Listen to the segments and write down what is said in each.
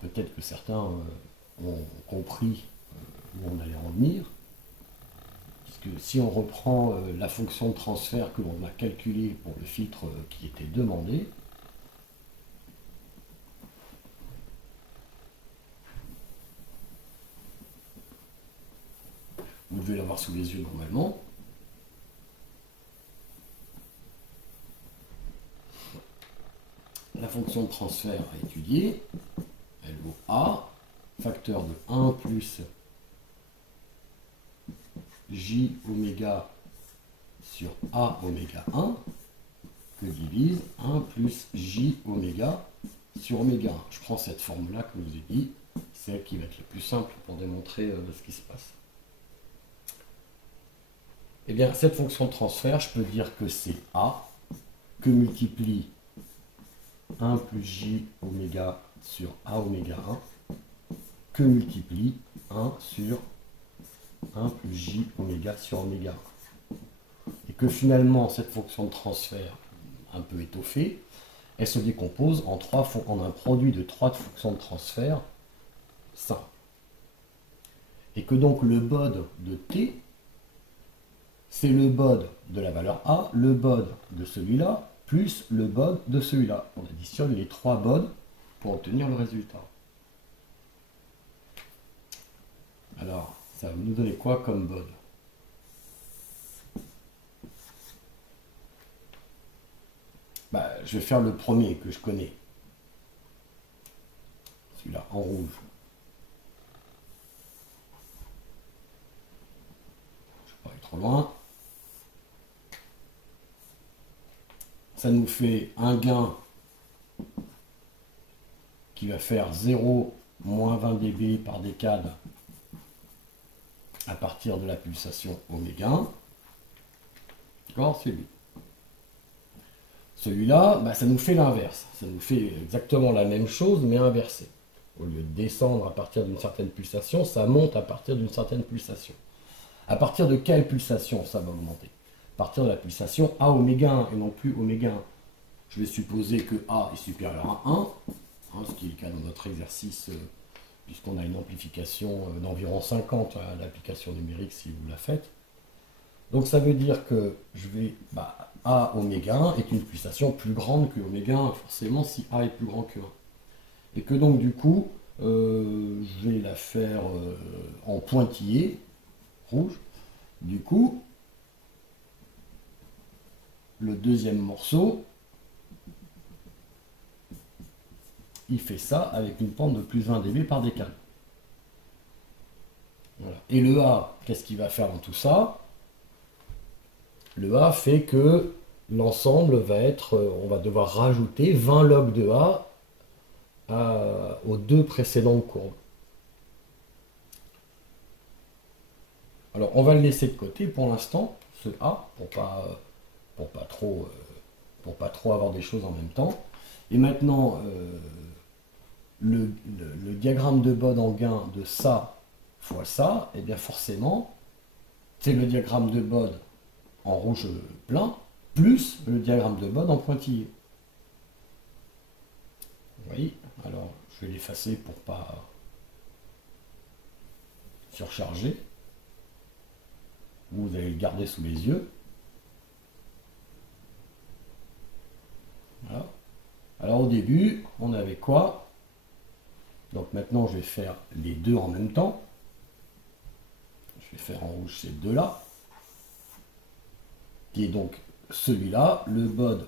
peut-être que certains ont compris où on allait en venir. Puisque si on reprend la fonction de transfert que l'on a calculée pour le filtre qui était demandé, vous devez l'avoir sous les yeux normalement. La fonction de transfert à étudier, elle vaut A, facteur de 1 plus J oméga sur A oméga 1, que divise 1 plus J oméga sur oméga 1. Je prends cette forme-là que je vous ai dit, c'est elle qui va être la plus simple pour démontrer ce qui se passe. Eh bien, cette fonction de transfert, je peux dire que c'est A, que multiplie 1 plus J oméga sur A oméga 1, que multiplie 1 sur 1 plus J oméga sur oméga 1. Et que finalement, cette fonction de transfert, un peu étoffée, elle se décompose en un produit de 3 fonctions de transfert simples. Et que donc le BOD de T, c'est le BOD de la valeur A, le BOD de celui-là, plus le BOD de celui-là. On additionne les 3 BOD pour obtenir le résultat. Alors, ça va nous donner quoi comme BOD? Je vais faire le premier que je connais. Celui-là, en rouge. Je ne vais pas aller trop loin. Ça nous fait un gain qui va faire 0 moins 20 dB par décade à partir de la pulsation oméga 1. D'accord, c'est lui. Celui-là, ça nous fait l'inverse. Ça nous fait exactement la même chose, mais inversée. Au lieu de descendre à partir d'une certaine pulsation, ça monte à partir d'une certaine pulsation. À partir de quelle pulsation ça va augmenter? À partir de la pulsation A oméga 1 et non plus oméga 1. Je vais supposer que A est supérieur à 1, ce qui est le cas dans notre exercice, puisqu'on a une amplification d'environ 50 à l'application numérique si vous la faites. Donc ça veut dire que je vais... A oméga 1 est une pulsation plus grande que oméga 1, forcément, si A est plus grand que 1. Et que donc, du coup, je vais la faire en pointillé, rouge. Du coup, le deuxième morceau, il fait ça avec une pente de plus 20 dB par décade. Voilà. Et le A, qu'est-ce qu'il va faire dans tout ça? Le A fait que l'ensemble va être, on va devoir rajouter 20 log de A aux deux précédentes courbes. Alors on va le laisser de côté pour l'instant, ce A, pour pas trop avoir des choses en même temps. Et maintenant, le diagramme de BOD en gain de ça fois ça, et bien forcément, c'est le diagramme de BOD en rouge plein, plus le diagramme de BOD en pointillé. Vous voyez? Alors, je vais l'effacer pour pas surcharger. Vous allez le garder sous les yeux. Voilà. Alors, au début, on avait quoi? Donc maintenant, je vais faire les deux en même temps. Je vais faire en rouge ces deux-là. Qui est donc celui-là, le BOD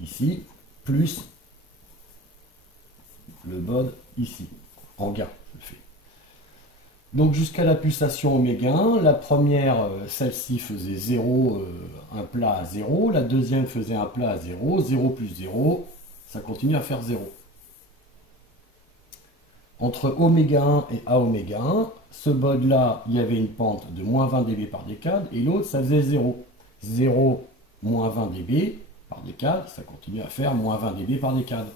ici, plus le BOD ici, en gain, je le fais. Donc jusqu'à la pulsation oméga 1, la première, celle-ci faisait 0, un plat à 0, la deuxième faisait un plat à 0, 0 plus 0, ça continue à faire 0. Entre oméga 1 et A oméga 1, ce BOD-là, il y avait une pente de moins 20 dB par décade, et l'autre, ça faisait 0. 0 moins 20 dB par décade, ça continue à faire moins 20 dB par décade.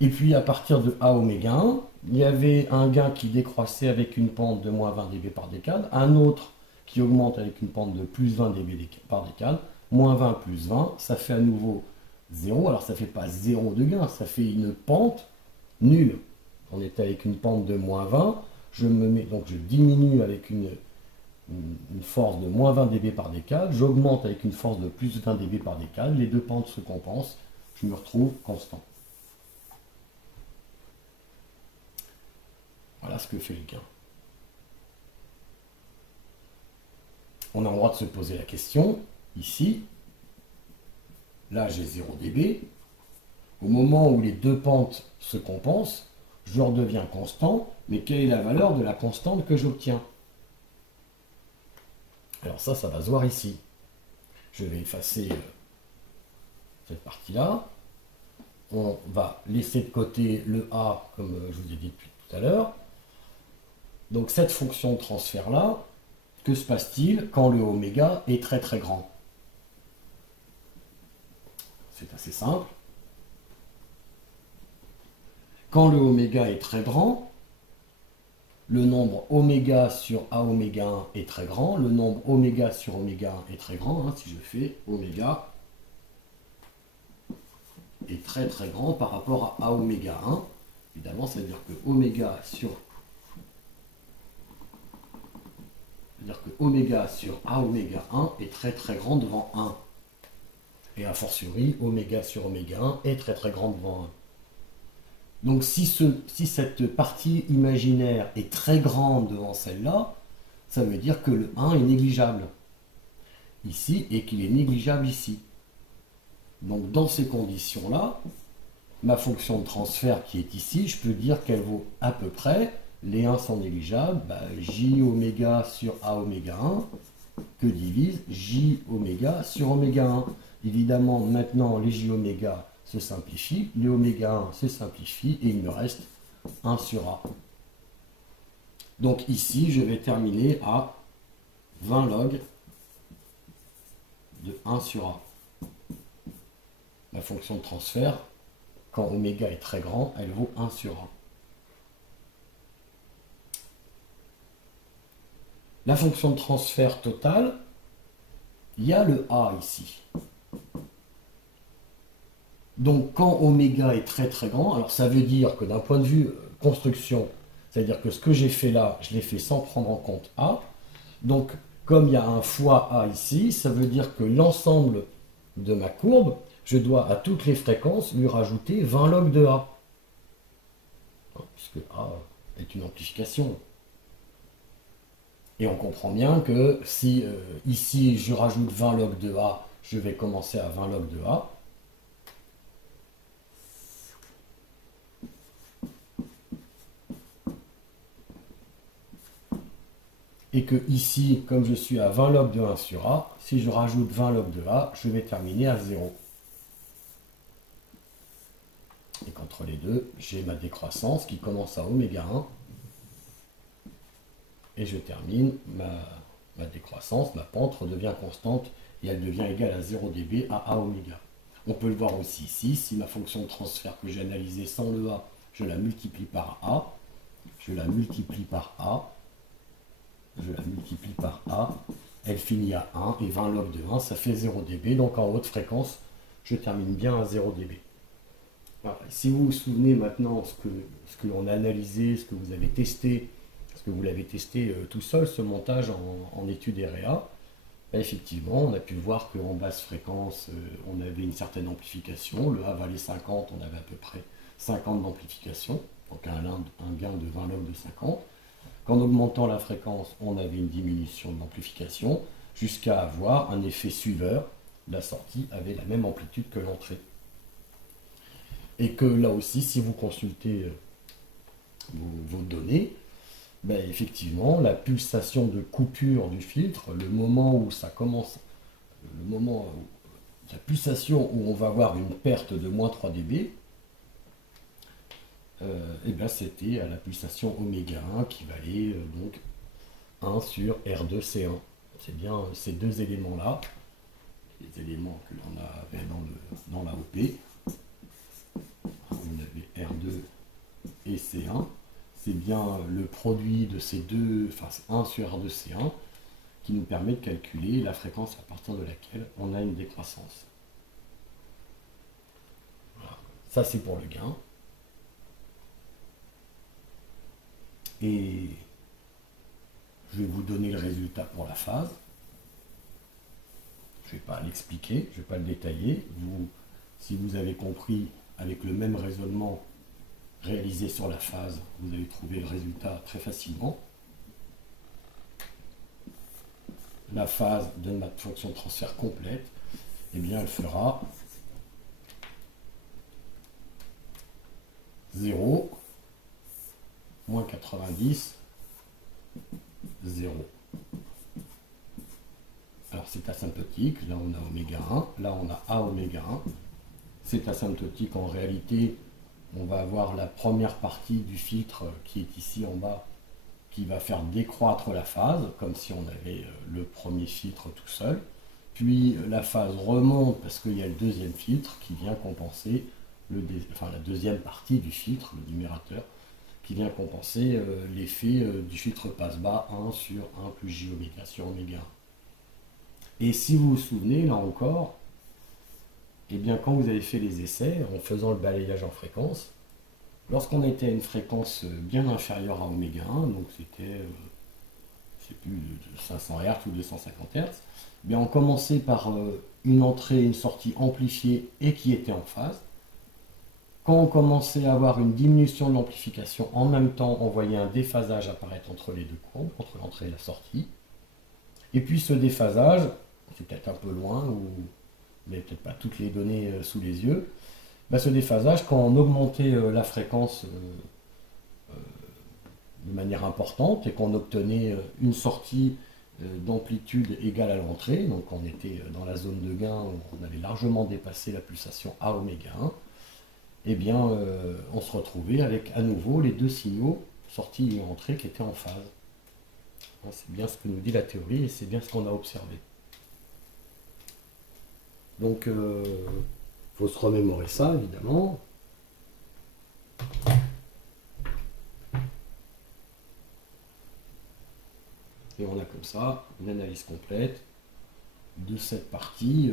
Et puis à partir de A oméga 1, il y avait un gain qui décroissait avec une pente de moins 20 dB par décade, un autre qui augmente avec une pente de plus 20 dB par décade, Moins 20 plus 20, ça fait à nouveau 0. Alors ça ne fait pas 0 de gain, ça fait une pente nulle. On était avec une pente de moins 20. Donc je diminue avec une force de moins 20 dB par décale. J'augmente avec une force de plus 20 dB par décale. Les deux pentes se compensent. Je me retrouve constant. Voilà ce que fait le gain. On a le droit de se poser la question, ici, là j'ai 0 dB, au moment où les deux pentes se compensent, je redeviens constant, mais quelle est la valeur de la constante que j'obtiens? Alors ça va se voir ici. Je vais effacer cette partie-là. On va laisser de côté le A, comme je vous ai dit depuis tout à l'heure. Donc cette fonction de transfert-là, que se passe-t-il quand le oméga est très très grand? C'est assez simple. Quand le oméga est très grand, le nombre oméga sur A oméga 1 est très grand, le nombre oméga sur oméga 1 est très grand. Si je fais oméga est très très grand par rapport à A oméga 1, évidemment ça veut dire que oméga sur A oméga 1 est très très grand devant 1. Et a fortiori, oméga sur oméga 1 est très très grand devant 1. Donc si cette partie imaginaire est très grande devant celle-là, ça veut dire que le 1 est négligeable ici et qu'il est négligeable ici. Donc dans ces conditions-là, ma fonction de transfert qui est ici, je peux dire qu'elle vaut à peu près, les 1 sont négligeables, J oméga sur A oméga 1 que divise J oméga sur oméga 1. Évidemment, maintenant, les J oméga se simplifient, les oméga 1 se simplifient, et il me reste 1 sur A. Donc ici, je vais terminer à 20 log de 1 sur A. La fonction de transfert, quand oméga est très grand, elle vaut 1 sur A. La fonction de transfert totale, il y a le A ici. Donc quand oméga est très très grand, alors ça veut dire que d'un point de vue construction, c'est-à-dire que ce que j'ai fait là, je l'ai fait sans prendre en compte A. Donc comme il y a un fois A ici, ça veut dire que l'ensemble de ma courbe, je dois à toutes les fréquences lui rajouter 20 log de A. Puisque A est une amplification. Et on comprend bien que si ici je rajoute 20 log de A, je vais commencer à 20 log de A. Et que ici, comme je suis à 20 log de 1 sur A, si je rajoute 20 log de A, je vais terminer à 0. Et qu'entre les deux, j'ai ma décroissance qui commence à oméga 1. Et je termine ma décroissance, ma pente redevient constante et elle devient égale à 0 dB à A oméga. On peut le voir aussi ici, si ma fonction de transfert que j'ai analysée sans le A, je la multiplie par A, je la multiplie par A, je la multiplie par A, elle finit à 1 et 20 log de 1, ça fait 0 dB, donc en haute fréquence, je termine bien à 0 dB. Voilà. Si vous vous souvenez maintenant ce que l'on a analysé, ce que vous avez testé, parce que vous l'avez testé tout seul, ce montage en étude REA, effectivement, on a pu voir qu'en basse fréquence, on avait une certaine amplification. Le A valait 50, on avait à peu près 50 d'amplification, donc un gain de 20 log de 50. Qu'en augmentant la fréquence, on avait une diminution de l'amplification, jusqu'à avoir un effet suiveur. La sortie avait la même amplitude que l'entrée. Et que là aussi, si vous consultez vos données, effectivement, la pulsation de coupure du filtre, le moment où ça commence, la pulsation où on va avoir une perte de moins 3 dB, c'était à la pulsation oméga 1 qui valait donc 1 sur R2C1. C'est bien ces deux éléments-là, les éléments que l'on avait dans la OP. On avait R2 et C1. C'est bien le produit de ces deux, enfin 1 sur R2C1, qui nous permet de calculer la fréquence à partir de laquelle on a une décroissance. Voilà. Ça, c'est pour le gain. Et je vais vous donner le résultat pour la phase. Je ne vais pas l'expliquer, je ne vais pas le détailler. Si vous avez compris, avec le même raisonnement réalisé sur la phase, vous allez trouver le résultat très facilement. La phase de ma fonction de transfert complète, eh bien elle fera 0, moins 90, 0. Alors c'est asymptotique, là on a oméga 1, là on a A oméga 1. C'est asymptotique, en réalité, on va avoir la première partie du filtre qui est ici en bas, qui va faire décroître la phase, comme si on avait le premier filtre tout seul. Puis la phase remonte parce qu'il y a le deuxième filtre qui vient compenser, la deuxième partie du filtre, le numérateur, qui vient compenser l'effet du filtre passe-bas 1 sur 1 plus j oméga sur oméga 1. Et si vous vous souvenez, là encore, eh bien, quand vous avez fait les essais, en faisant le balayage en fréquence, lorsqu'on était à une fréquence bien inférieure à oméga 1, donc c'était, je sais plus, de 500 Hz ou 250 Hz, eh bien, on commençait par une entrée et une sortie amplifiée et qui étaient en phase. Quand on commençait à avoir une diminution de l'amplification, en même temps, on voyait un déphasage apparaître entre les deux courbes, entre l'entrée et la sortie. Et puis ce déphasage, c'est peut-être un peu loin, ou vous n'avez peut-être pas toutes les données sous les yeux, ben, ce déphasage, quand on augmentait la fréquence de manière importante et qu'on obtenait une sortie d'amplitude égale à l'entrée, donc on était dans la zone de gain où on avait largement dépassé la pulsation A oméga 1, eh bien, on se retrouvait avec à nouveau les deux signaux, sortie et entrée, qui étaient en phase. C'est bien ce que nous dit la théorie et c'est bien ce qu'on a observé. Donc, il faut se remémorer ça, évidemment. Et on a comme ça une analyse complète de cette partie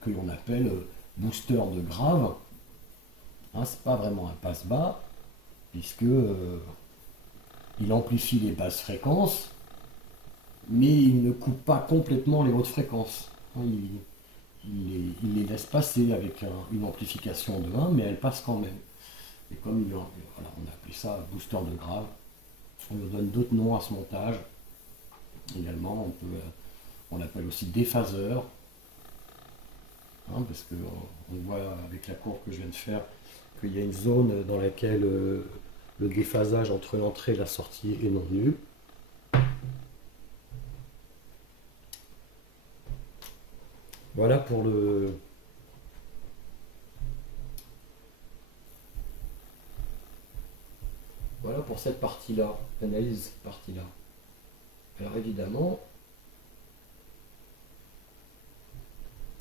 que l'on appelle booster de grave. Hein, c'est pas vraiment un passe-bas, puisque il amplifie les basses fréquences, mais il ne coupe pas complètement les hautes fréquences. Hein, il les laisse passer avec une amplification de 1, mais elle passe quand même. Et comme voilà, on a appelé ça booster de grave, on lui donne d'autres noms à ce montage. Également, on l'appelle aussi déphaseur, hein, parce qu'on voit avec la courbe que je viens de faire qu'il y a une zone dans laquelle le déphasage entre l'entrée et la sortie est non nul. Voilà pour voilà pour cette partie-là, l'analyse de cette partie-là. Alors évidemment,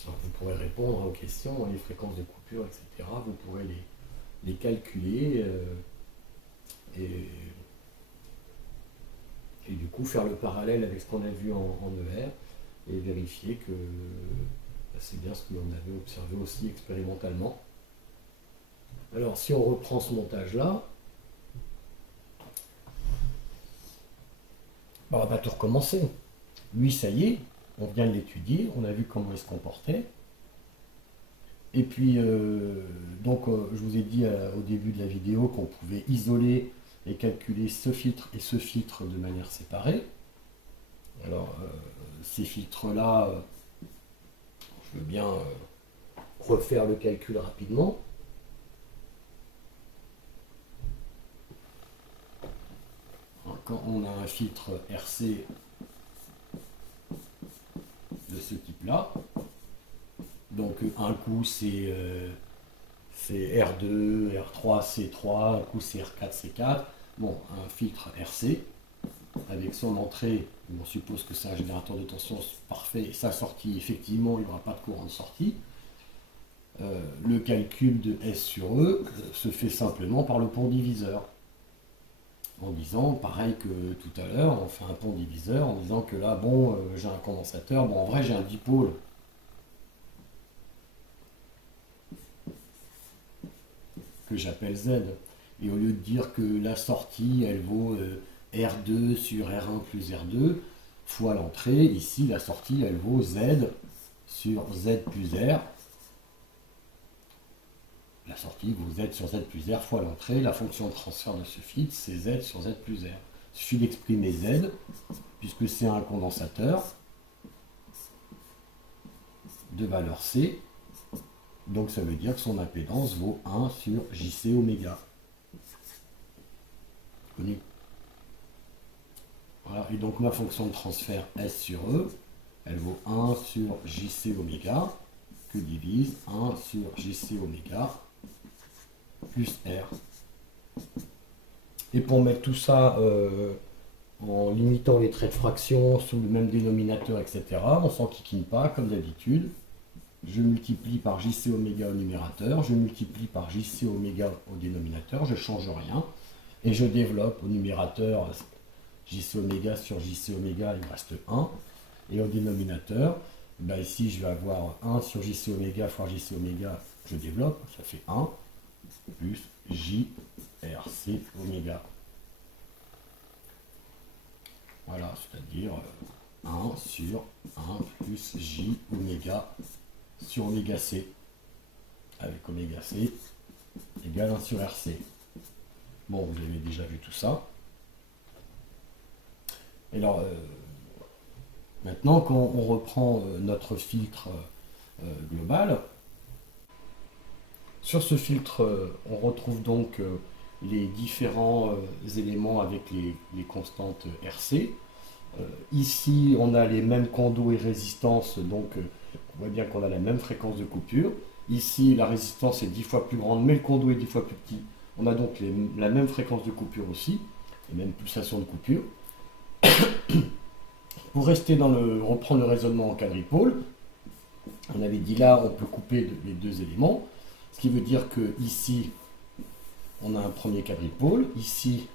vous pourrez répondre aux questions, les fréquences de coupure, etc. Vous pourrez les calculer et du coup faire le parallèle avec ce qu'on a vu en ER et vérifier que c'est bien ce que l'on avait observé aussi expérimentalement. Alors si on reprend ce montage-là, on va tout recommencer. Lui, ça y est, on vient de l'étudier, on a vu comment il se comportait. Et puis, donc, je vous ai dit au début de la vidéo qu'on pouvait isoler et calculer ce filtre et ce filtre de manière séparée. Alors, ces filtres-là, je veux bien refaire le calcul rapidement. Quand on a un filtre RC de ce type-là, donc un coup c'est R2, R3, C3, un coup c'est R4, C4. Bon, un filtre RC avec son entrée, on suppose que c'est un générateur de tension parfait, et sa sortie, effectivement, il n'y aura pas de courant de sortie. Le calcul de S sur E se fait simplement par le pont diviseur. en disant, pareil que tout à l'heure, on fait un pont diviseur en disant que là, bon, j'ai un condensateur, bon, en vrai, j'ai un dipôle. Que j'appelle Z. Et au lieu de dire que la sortie, elle vaut R2 sur R1 plus R2, fois l'entrée, ici, la sortie, elle vaut Z sur Z plus R. La sortie vaut Z sur Z plus R fois l'entrée. La fonction de transfert de ce filtre, c'est Z sur Z plus R. Il suffit d'exprimer Z, puisque c'est un condensateur de valeur C. Donc ça veut dire que son impédance vaut 1 sur JC oméga. Connu. Voilà. Et donc ma fonction de transfert S sur E, elle vaut 1 sur JC oméga, que divise 1 sur JC oméga plus R. Et pour mettre tout ça en limitant les traits de fraction sous le même dénominateur, etc., on s'enquiquine pas, comme d'habitude. Je multiplie par JC oméga au numérateur, je multiplie par JC oméga au dénominateur, je ne change rien. Et je développe au numérateur JC oméga sur JC oméga, il me reste 1. Et au dénominateur, ben ici je vais avoir 1 sur JC oméga fois JC oméga, je développe, ça fait 1, plus JRC oméga. Voilà, c'est-à-dire 1 sur 1 plus J oméga sur oméga C, avec oméga C égale 1 sur RC. Bon, vous avez déjà vu tout ça. Et alors, maintenant, quand on reprend notre filtre global, sur ce filtre, on retrouve donc les différents éléments avec les constantes RC. Ici, on a les mêmes condos et résistances, donc on voit bien qu'on a la même fréquence de coupure. Ici, la résistance est 10 fois plus grande, mais le condo est 10 fois plus petit. On a donc la même fréquence de coupure aussi, les mêmes pulsations de coupure. Pour rester reprendre le raisonnement en quadripôle, on avait dit là, on peut couper les deux éléments, ce qui veut dire que ici, on a un premier quadripôle, ici,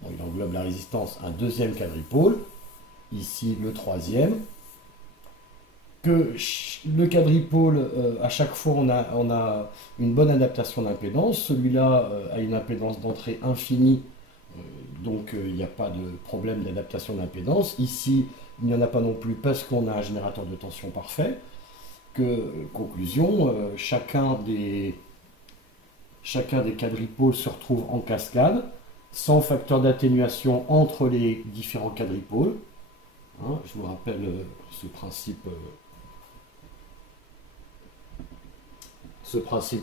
bon, il englobe la résistance, un deuxième quadripôle, ici le troisième, que le quadripôle, à chaque fois, on a une bonne adaptation d'impédance. Celui-là a une impédance d'entrée infinie, donc il n'y a pas de problème d'adaptation d'impédance. Ici, il n'y en a pas non plus parce qu'on a un générateur de tension parfait. Conclusion, chacun des quadripôles se retrouve en cascade, sans facteur d'atténuation entre les différents quadripôles. Hein, je vous rappelle ce principe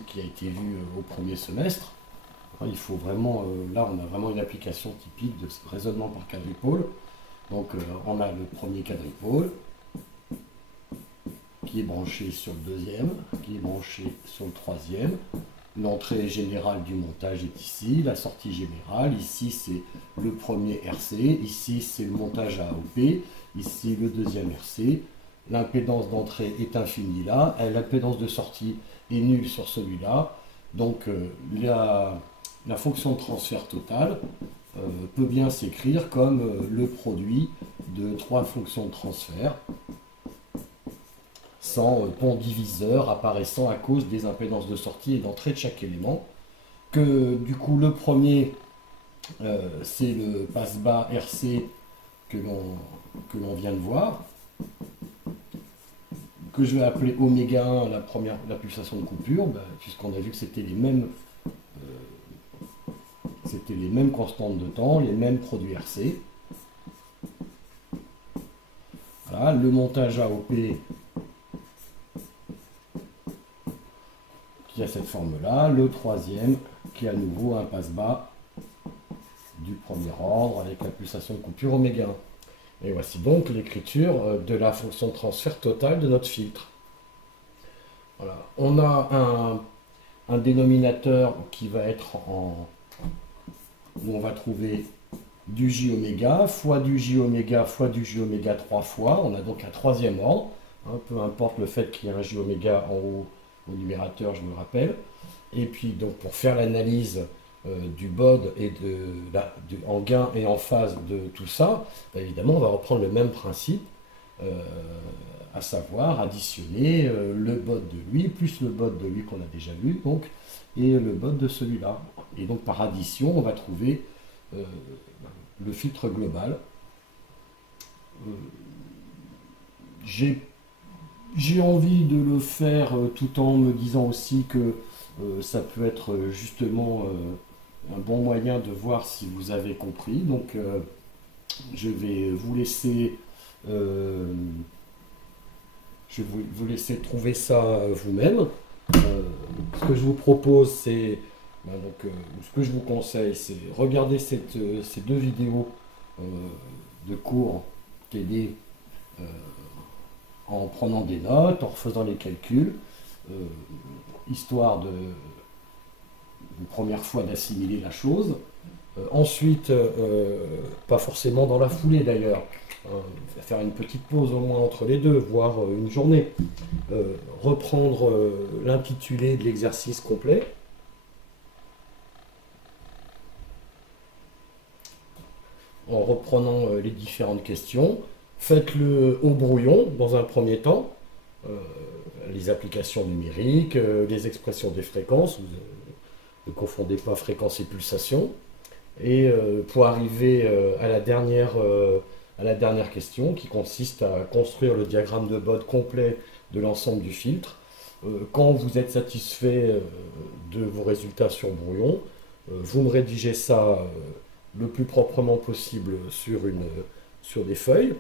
qui a été vu au premier semestre. Il faut vraiment, là on a vraiment une application typique de ce raisonnement par quadripôle. Donc on a le premier quadripôle qui est branché sur le deuxième, qui est branché sur le troisième. L'entrée générale du montage est ici, la sortie générale, ici c'est le premier RC, ici c'est le montage à AOP, ici le deuxième RC. L'impédance d'entrée est infinie là, l'impédance de sortie est nulle sur celui-là. Donc la fonction de transfert total peut bien s'écrire comme le produit de trois fonctions de transfert sans pont diviseur apparaissant à cause des impédances de sortie et d'entrée de chaque élément. Que du coup le premier c'est le passe-bas RC que l'on vient de voir, que je vais appeler oméga 1, la pulsation de coupure, puisqu'on a vu que c'était les mêmes constantes de temps, les mêmes produits RC. Voilà, le montage AOP qui a cette forme-là, le troisième qui est à nouveau un passe-bas du premier ordre avec la pulsation de coupure oméga 1. Et voici donc l'écriture de la fonction de transfert totale de notre filtre. Voilà. On a un dénominateur qui va être où on va trouver du J oméga fois du J oméga fois du J oméga 3 fois. On a donc un troisième ordre, hein, peu importe le fait qu'il y ait un J oméga en haut au numérateur, je me rappelle. Et puis donc pour faire l'analyse du BOD et en gain et en phase de tout ça, bah, évidemment, on va reprendre le même principe, à savoir additionner le BOD de lui, plus le BOD de lui qu'on a déjà vu, donc, et le BOD de celui-là. Et donc par addition, on va trouver le filtre global. J'ai envie de le faire tout en me disant aussi que ça peut être justement un bon moyen de voir si vous avez compris. Donc je vais vous laisser vous laisser trouver ça vous-même. Ce que je vous propose, c'est ce que je vous conseille, c'est regarder ces deux vidéos de cours TD en prenant des notes, en refaisant les calculs, histoire de une première fois d'assimiler la chose. Ensuite, pas forcément dans la foulée d'ailleurs, faire une petite pause au moins entre les deux, voire une journée. Reprendre l'intitulé de l'exercice complet. En reprenant les différentes questions. Faites-le au brouillon dans un premier temps. Les applications numériques, les expressions des fréquences. Ne confondez pas fréquence et pulsation. Et pour arriver à la dernière question qui consiste à construire le diagramme de BOD complet de l'ensemble du filtre. Quand vous êtes satisfait de vos résultats sur brouillon, vous me rédigez ça le plus proprement possible sur des feuilles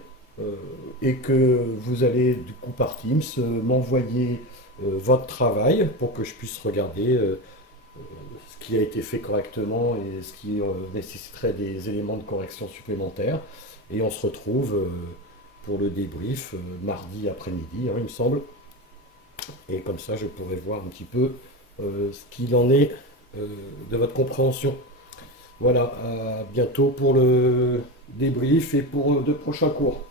et que vous allez du coup par Teams m'envoyer votre travail pour que je puisse regarder ce qui a été fait correctement et ce qui nécessiterait des éléments de correction supplémentaires. Et on se retrouve pour le débrief mardi après-midi, hein, il me semble. Et comme ça, je pourrai voir un petit peu ce qu'il en est de votre compréhension. Voilà, à bientôt pour le débrief et pour de prochains cours.